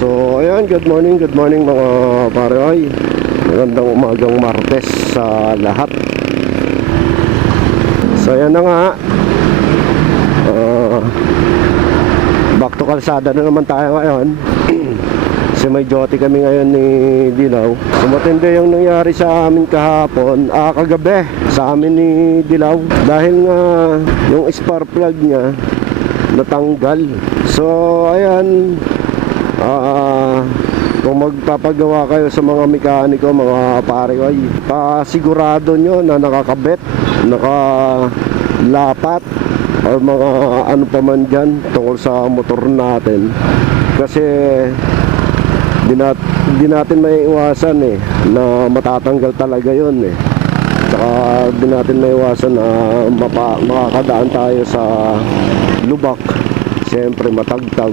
So ayan, good morning mga pareoy. Magandang umagang Martes sa lahat. So ayan na nga, back to kalsada na naman tayo ngayon. Kasi may duty kami ngayon ni Dilaw. Sumatindi yung nangyari sa amin kahapon, kagabi sa amin ni Dilaw. Dahil nga yung spark plug niya natanggal. So ayan, kung magpapagawa kayo sa mga mekaniko, mga pareoy, pasigurado nyo na nakakabit, nakalapat, or mga ano pa man dyan tungkol sa motor natin. Kasi di natin may iwasan na matatanggal talaga yun Saka di natin may iwasan na makakadaan tayo sa lubak, siyempre matagtag.